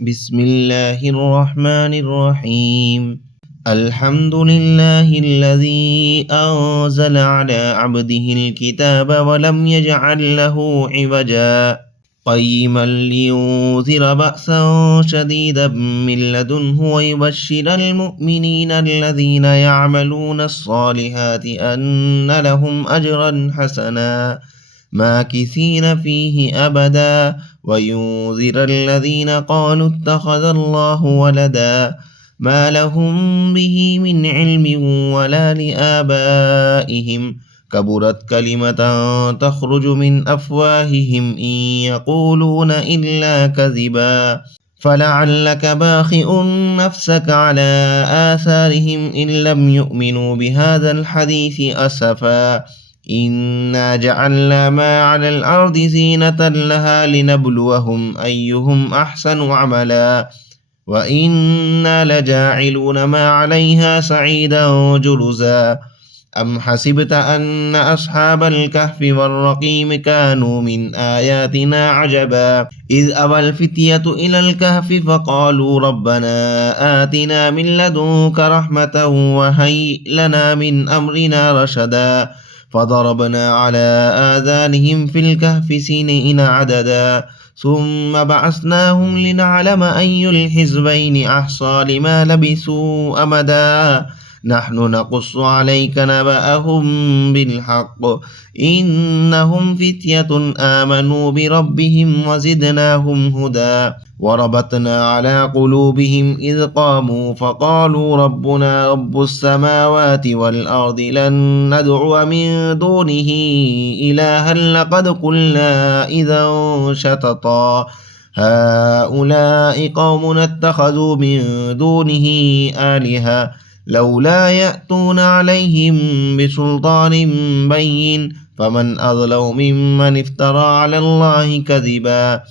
بسم الله الرحمن الرحيم. الحمد لله الذي أنزل على عبده الكتاب ولم يجعل له عوجا قيما لينذر بأسا شديدا من لدنه ويبشر المؤمنين الذين يعملون الصالحات أن لهم أجرا حسنا ماكثين فيه أبدا وينذر الذين قالوا اتخذ الله ولدا ما لهم به من علم ولا لآبائهم كبرت كلمة تخرج من أفواههم إن يقولون إلا كذبا فلعلك باخئ نفسك على آثارهم إن لم يؤمنوا بهذا الحديث أسفا إنا جعلنا ما على الأرض زينة لها لنبلوهم أيهم أحسن عملا وإنا لجاعلون ما عليها سعيدا جرزا أم حسبت أن أصحاب الكهف والرقيم كانوا من آياتنا عجبا إذ أوى الفتية إلى الكهف فقالوا ربنا آتنا من لدنك رحمة وهيئ لنا من أمرنا رشدا فضربنا على آذانهم في الكهف سنين عددا ثم بعثناهم لنعلم أي الحزبين أحصى لما لبثوا أمدا نحن نقص عليك نبأهم بالحق إنهم فتية آمنوا بربهم وزدناهم هدى وربطنا على قلوبهم إذ قاموا فقالوا ربنا رب السماوات والأرض لن ندعو من دونه إلها لقد قلنا إذا شططا هؤلاء قوم اتخذوا من دونه آلهة لولا يأتون عليهم بسلطان بين فمن أظلم ممن افترى على الله كذبا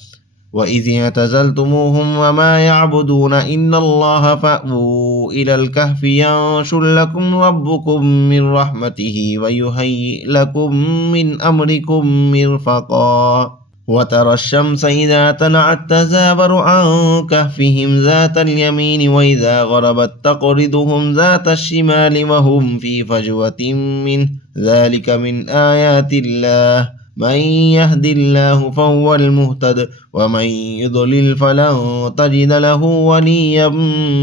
وإذ اعتزلتموهم وما يعبدون إلا الله فأووا إلى الكهف ينشر لكم ربكم من رحمته ويهيئ لكم من أمركم مرفقا وترى الشمس إذا طلعت تزاور عن كهفهم ذات اليمين وإذا غربت تقرضهم ذات الشمال وهم في فجوة منه ذلك من آيات الله من يهد الله فهو المهتد ومن يضلل فلن تجد له وليا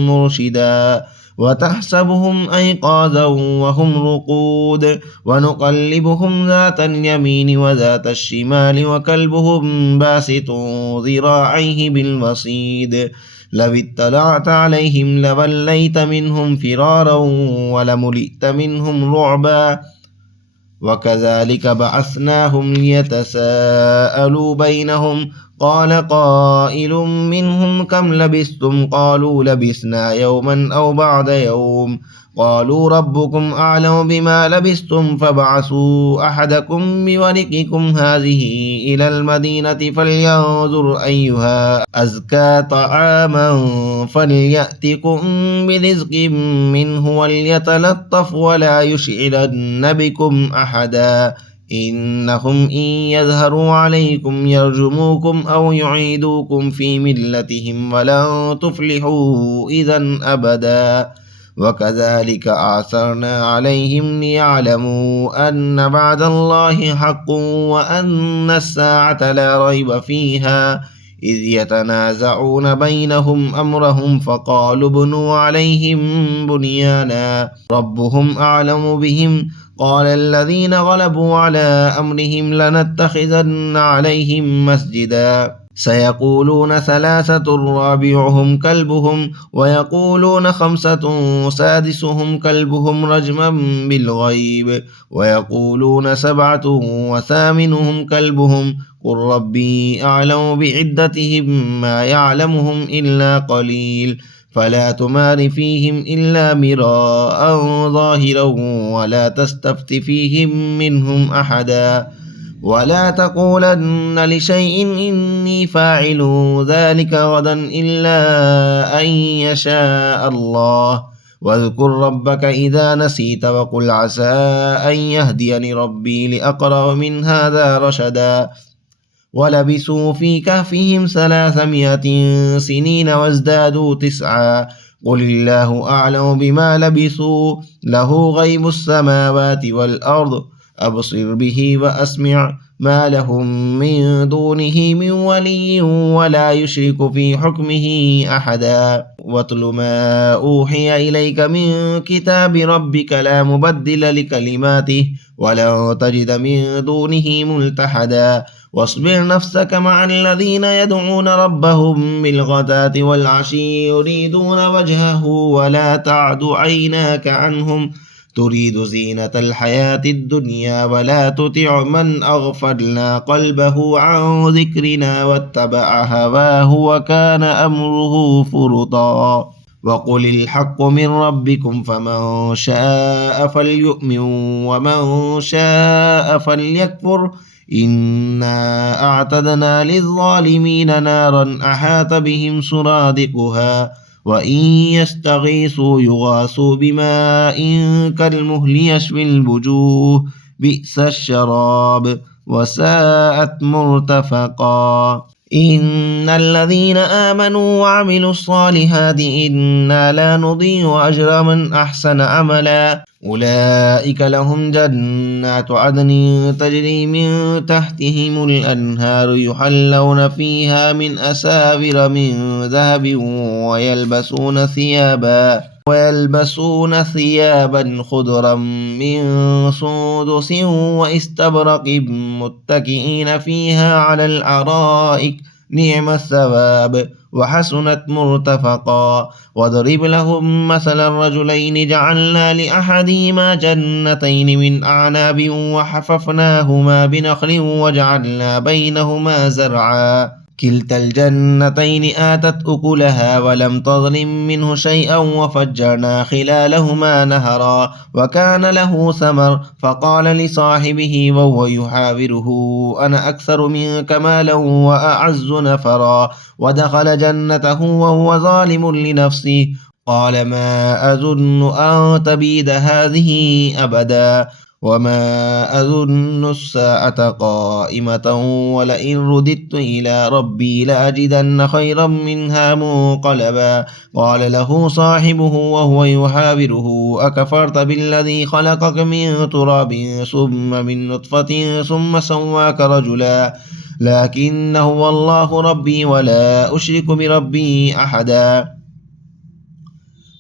مرشدا وتحسبهم أيقاظا وهم رقود ونقلبهم ذات اليمين وذات الشمال وكلبهم باسط ذراعيه بالوصيد لو اطلعت عليهم لوليت منهم فرارا ولملئت منهم رعبا وكذلك بعثناهم ليتساءلوا بينهم قال قائل منهم كم لبثتم قالوا لبثنا يوما أو بعض يوم قالوا ربكم أعلم بما لبثتم فابعثوا أحدكم بورقكم هذه إلى المدينة فلينظر أيها أزكى طعاما فليأتكم برزق منه وليتلطف ولا يشعرن بكم أحدا إنهم إن يظهروا عليكم يرجموكم أو يعيدوكم في ملتهم ولن تفلحوا إذا أبدا وكذلك أعثرنا عليهم ليعلموا أن بعد الله حق وأن الساعة لا ريب فيها إذ يتنازعون بينهم أمرهم فقالوا ابنوا عليهم بنيانا ربهم أعلم بهم قال الذين غلبوا على أمرهم لنتخذن عليهم مسجدا سيقولون ثلاثة رابعهم كلبهم ويقولون خمسة سادسهم كلبهم رجما بالغيب ويقولون سبعة وثامنهم كلبهم قل ربي أعلم بعدتهم ما يعلمهم إلا قليل فلا تمار فيهم إلا مراء ظاهرا ولا تستفت فيهم منهم أحدا ولا تقولن لشيء إني فاعل ذلك غدا إلا أن يشاء الله واذكر ربك إذا نسيت وقل عسى أن يهديني ربي لأقرب من هذا رشدا ولبثوا في كهفهم 300 سنين وازدادوا 9. قل الله أعلم بما لبثوا له غيب السماوات والأرض أبصر به وأسمع ما لهم من دونه من ولي ولا يشرك في حكمه أحدا. واتل ما أوحي إليك من كتاب ربك لا مبدل لكلماته ولن تجد من دونه ملتحدا. واصبر نفسك مع الذين يدعون ربهم بالغداة والعشي يريدون وجهه ولا تعد عيناك عنهم تريد زينة الحياة الدنيا ولا تطع من أغفلنا قلبه عن ذكرنا واتبع هواه وكان أمره فرطا. وقل الحق من ربكم فمن شاء فليؤمن ومن شاء فليكفر إنا أعتدنا للظالمين نارا أحاط بهم سرادقها وإن يستغيثوا يغاثوا بماء كالمهل يشوي الوجوه بئس الشراب وساءت مرتفقا. إن الذين آمنوا وعملوا الصالحات إنا لا نضيع أجر من أحسن عملا أولئك لهم جنات عدن تجري من تحتهم الأنهار يحلون فيها من أساور من ذهب ويلبسون ثيابا خضرا من سندس واستبرق متكئين فيها على الأرائك نعم الثواب وحسنت مرتفقا. واضرب لهم مثل الرجلين جعلنا لأحدهما جنتين من أعناب وحففناهما بنخل وجعلنا بينهما زرعا كلتا الجنتين آتت أكلها ولم تظلم منه شيئا وفجرنا خلالهما نهرا وكان له ثمر فقال لصاحبه وهو يحاوره أنا أكثر منك مالا وأعز نفرا ودخل جنته وهو ظالم لنفسه قال ما أظن أن تبيد هذه أبدا وما أظن الساعة قائمة ولئن رددت إلى ربي لأجدن خيرا منها منقلبا. قال له صاحبه وهو يحاوره أكفرت بالذي خلقك من تراب ثم من نطفة ثم سواك رجلا لكن هو الله ربي ولا أشرك بربي أحدا.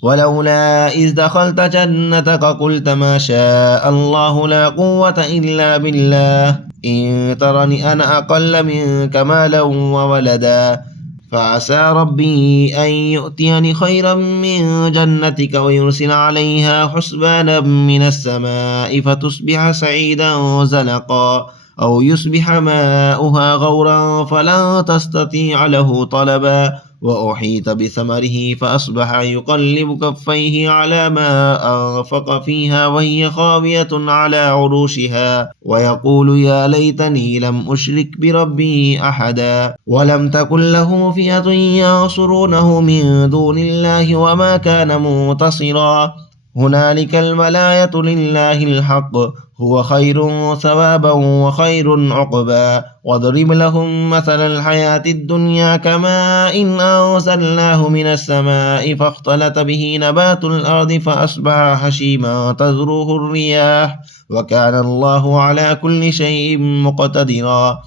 ولولا إذ دخلت جنتك قلت ما شاء الله لا قوة إلا بالله إن ترني أنا أقل منك مالا وولدا فعسى ربي أن يؤتيني خيرا من جنتك ويرسل عليها حسبانا من السماء فتصبح سعيدا زلقا أو يصبح ماؤها غورا فلن تستطيع له طلبا. وأحيط بثمره فأصبح يقلب كفيه على ما أنفق فيها وهي خاوية على عروشها ويقول يا ليتني لم أشرك بربي أحدا. ولم تكن له فئة ينصرونه من دون الله وما كان منتصرا هنالك الولاية لله الحق هو خير ثوابا وخير عقبا. واضرب لهم مثل الحياة الدنيا كماء إن أنزلناه من السماء فاختلط به نبات الأرض فأصبح هشيما تذروه الرياح وكان الله على كل شيء مقتدرا.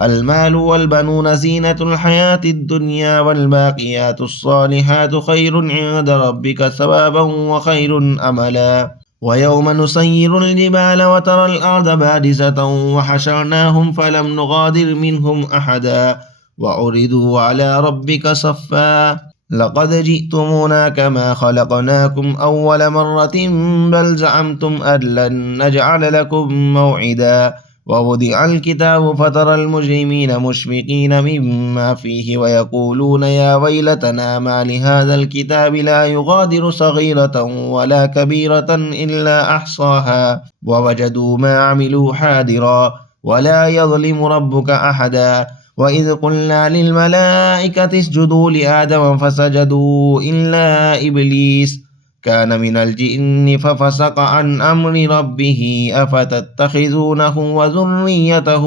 المال والبنون زينة الحياة الدنيا والباقيات الصالحات خير عند ربك ثوابا وخير أملا. ويوم نسير الجبال وترى الأرض بارزة وحشرناهم فلم نغادر منهم أحدا وعرضوا على ربك صفا لقد جئتمونا كما خلقناكم أول مرة بل زعمتم أن لن نجعل لكم موعدا. ووضع الكتاب فترى المجرمين مشفقين مما فيه ويقولون يا ويلتنا ما لهذا الكتاب لا يغادر صغيرة ولا كبيرة إلا أحصاها ووجدوا ما عملوا حاضرا ولا يظلم ربك أحدا. وإذ قلنا للملائكة اسجدوا لآدم فسجدوا إلا إبليس كان من الجن ففسق عن أمر ربه أفتتخذونه وذريته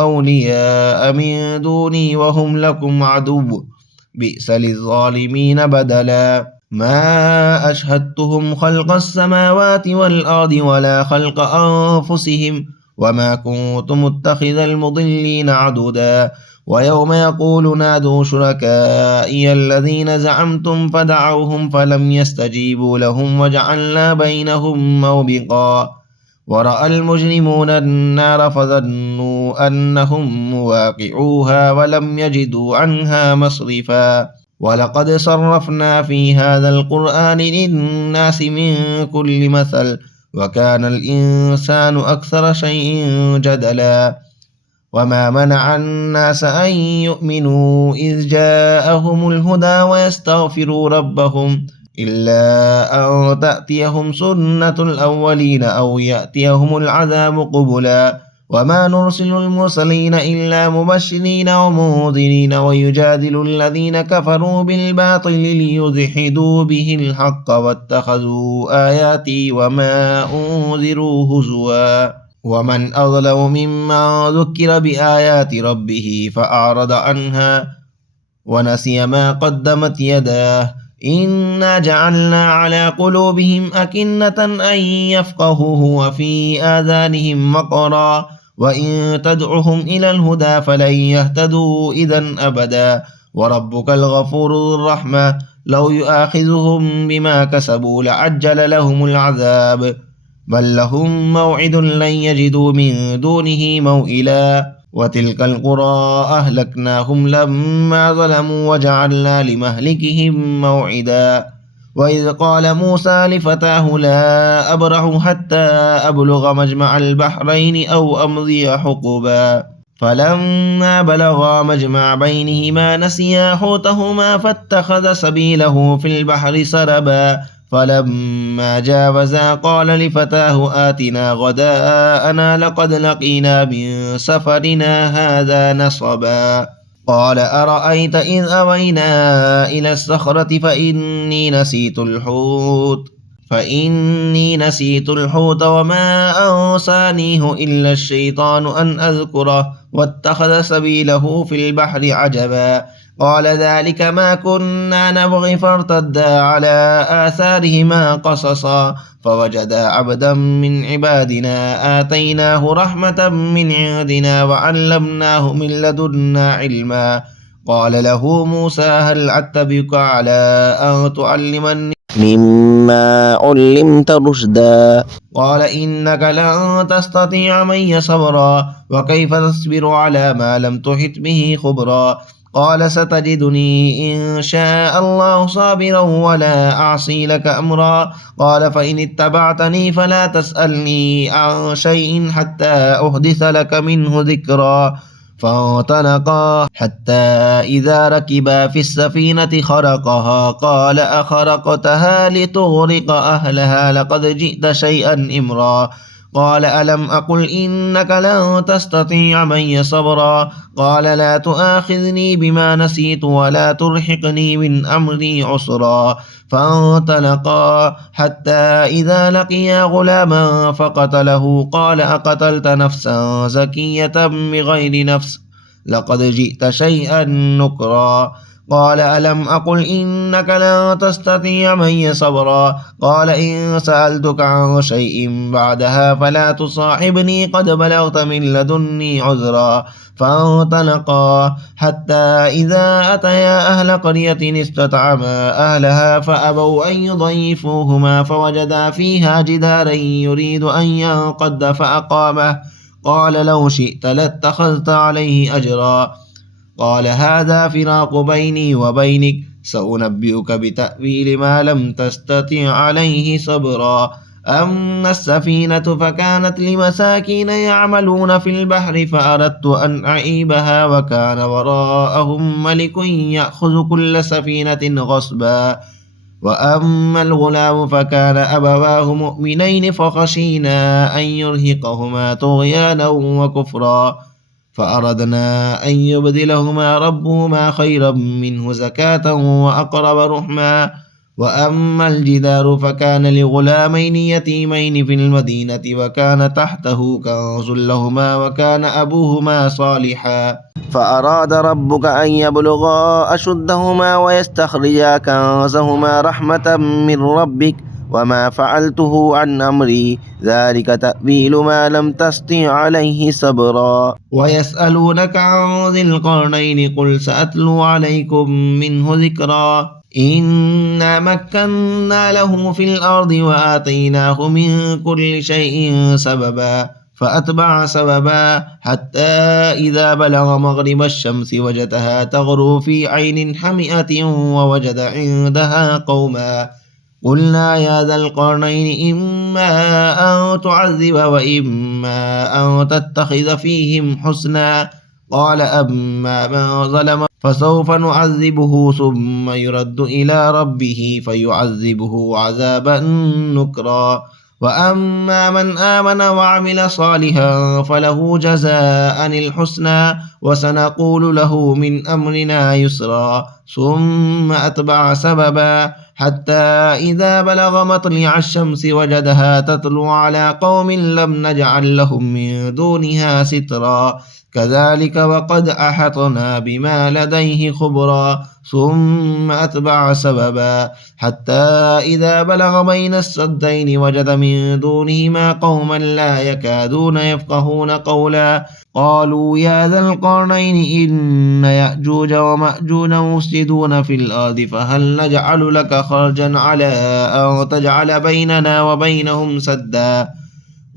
أولياء من دوني وهم لكم عدو بئس للظالمين بدلا ما أشهدتهم خلق السماوات والأرض ولا خلق أنفسهم وما كنت متخذ المضلين عددا ويوم يقول نادوا شركائي الذين زعمتم فدعوهم فلم يستجيبوا لهم وجعلنا بينهم موبقا ورأى المجرمون النار فظنوا أنهم مواقعوها ولم يجدوا عنها مصرفا ولقد صرفنا في هذا القرآن للناس من كل مثل وكان الإنسان أكثر شيء جدلا وما منع الناس أن يؤمنوا إذ جاءهم الهدى ويستغفروا ربهم إلا أن تأتيهم سنة الأولين أو يأتيهم العذاب قبلا وما نرسل المرسلين إلا مبشرين ومنذرين ويجادل الذين كفروا بالباطل ليدحضوا به الحق واتخذوا آياتي وما أنذروا هزوا ومن أظلم ممن ذكر بآيات ربه فأعرض عنها ونسي ما قدمت يداه إنا جعلنا على قلوبهم أكنة أن يفقهوه وفي آذانهم وقرا وإن تدعهم إلى الهدى فلن يهتدوا إذا أبدا وربك الغفور ذو الرحمة لو يؤاخذهم بما كسبوا لعجل لهم العذاب بل لهم موعد لن يجدوا من دونه موئلا وتلك القرى أهلكناهم لما ظلموا وجعلنا لمهلكهم موعدا وإذ قال موسى لفتاه لا أبرح حتى أبلغ مجمع البحرين أو أمضي حقبا فلما بلغا مجمع بينهما نسيا حوتهما فاتخذ سبيله في البحر سربا فلما جاوزا قال لفتاه آتنا غداءنا لقد لقينا من سفرنا هذا نصبا قال أرأيت إذ أوينا إلى الصخرة فإني نسيت الحوت وما أنسانيه إلا الشيطان أن أذكره واتخذ سبيله في البحر عجبا قال ذلك ما كنا نبغي فارتدا على آثارهما قصصا فوجدا عبدا من عبادنا آتيناه رحمة من عندنا وعلمناه من لدنا علما قال له موسى هل أتبعك على أن تعلمني مما علمت رشدا قال إنك لن تستطيع معي صبرا وكيف تصبر على ما لم تحط به خبرا قال ستجدني إن شاء الله صابرا ولا أعصي لك أمرا قال فإن اتبعتني فلا تسألني عن شيء حتى أحدث لك منه ذكرا فانطلقا حتى إذا ركبا في السفينة خرقها قال أخرقتها لتغرق أهلها لقد جئت شيئا إمرا قال ألم أقل إنك لن تستطيع معي صبرا قال لا تؤاخذني بما نسيت ولا ترهقني من أمري عسرا فانطلقا حتى إذا لقيا غلاما فقتله قال أقتلت نفسا زكية بغير نفس لقد جئت شيئا نكرا قال ألم أقل إنك لن تستطيع معي صبرا قال إن سألتك عن شيء بعدها فلا تصاحبني قد بلغت من لدني عذرا فانطلقا حتى إذا أتيا أهل قرية استطعما أهلها فأبوا أن يضيفوهما فوجدا فيها جدارا يريد أن ينقض فأقامه قال لو شئت لاتخذت عليه أجرا قال هذا فراق بيني وبينك سأنبئك بتأويل ما لم تستطع عليه صبرا أما السفينة فكانت لمساكين يعملون في البحر فأردت أن أعيبها وكان وراءهم ملك يأخذ كل سفينة غصبا وأما الغلام فكان أبواه مؤمنين فخشينا أن يرهقهما طغيانا وكفرا فأردنا أن يبدلهما ربهما خيرا منه زكاة وأقرب رحما وأما الجدار فكان لغلامين يتيمين في المدينة وكان تحته كنز لهما وكان أبوهما صالحا فأراد ربك أن يبلغا أشدهما ويستخرجا كنزهما رحمة من ربك وما فعلته عن أمري ذلك تأويل ما لم تستطع عليه صبرا ويسألونك عن ذي القرنين قل سأتلو عليكم منه ذكرا إنا مكنا له في الأرض وآتيناه من كل شيء سببا فأتبع سببا حتى إذا بلغ مغرب الشمس وجدها تغرو في عين حمئة ووجد عندها قوما قلنا يا ذا القرنين إما أن تعذب وإما أن تتخذ فيهم حسنا قال أما من ظلم فسوف نعذبه ثم يرد إلى ربه فيعذبه عذابا نكرا وأما من آمن وعمل صالحا فله جزاء الحسنى وسنقول له من أمرنا يسرا ثم أتبع سببا حتى إذا بلغ مطلع الشمس وجدها تطلع على قوم لم نجعل لهم من دونها سترا كذلك وقد أحطنا بما لديه خبرا ثم أتبع سببا حتى إذا بلغ بين السدين وجد من دونهما قوما لا يكادون يفقهون قولا قالوا يا ذا القرنين إن يأجوج ومأجوج مفسدون في الأرض فهل نجعل لك خرجا على أن تجعل بيننا وبينهم سدا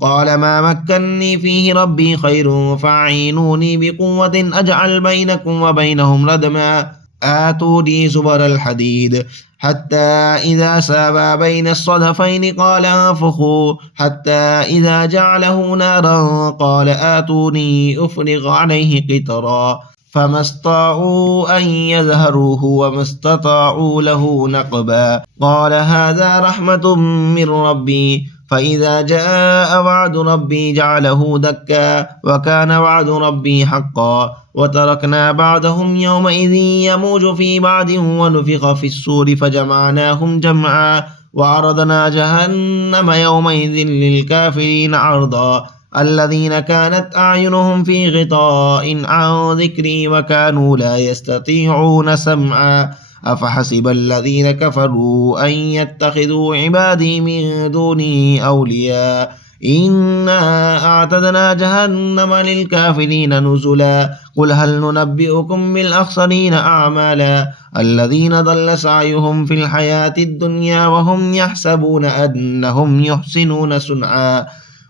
قال ما مكني فيه ربي خير فاعينوني بقوة أجعل بينكم وبينهم ردما آتوني زبر الحديد حتى إذا سابا بين الصدفين قال انفخوا حتى إذا جعله نارا قال آتوني أفرغ عليه قطرا فما استطاعوا أن يظهروه وما استطاعوا له نقبا قال هذا رحمة من ربي فإذا جاء وعد ربي جعله دكا وكان وعد ربي حقا وتركنا بعضهم يومئذ يموج في بعض ونفخ في الصور فجمعناهم جمعا وعرضنا جهنم يومئذ للكافرين عرضا الذين كانت أعينهم في غطاء عن ذكري وكانوا لا يستطيعون سمعا أفحسب الذين كفروا أن يتخذوا عبادي من دوني أولياء إنا أعتدنا جهنم للكافرين نزلا قل هل ننبئكم بالأخسرين أعمالا الذين ضل سعيهم في الحياة الدنيا وهم يحسبون أنهم يحسنون صنعا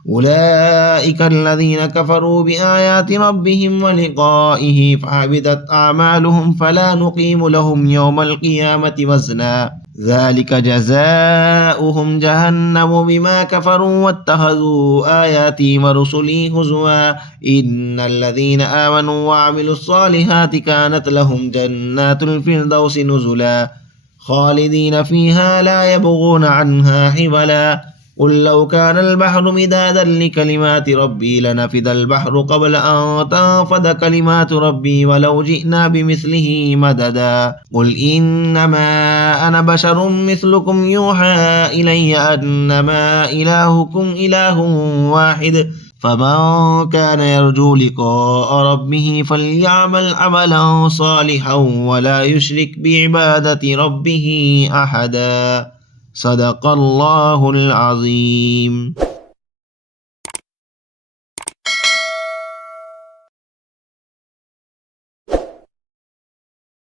أولئك الذين كفروا بآيات ربهم ولقائه فحبطت أعمالهم فلا نقيم لهم يوم القيامة وزنا ذلك جزاؤهم جهنم بما كفروا واتخذوا آياتي ورسلي هزوا إن الذين آمنوا وعملوا الصالحات كانت لهم جنات الفردوس نزلا خالدين فيها لا يبغون عنها حولا قل لو كان البحر مدادا لكلمات ربي لنفد البحر قبل أن تنفد كلمات ربي ولو جئنا بمثله مددا قل إنما أنا بشر مثلكم يوحى إلي أنما إلهكم إله واحد فمن كان يرجو لقاء ربه فليعمل عملا صالحا ولا يشرك بعبادة ربه أحدا صدق الله العظيم.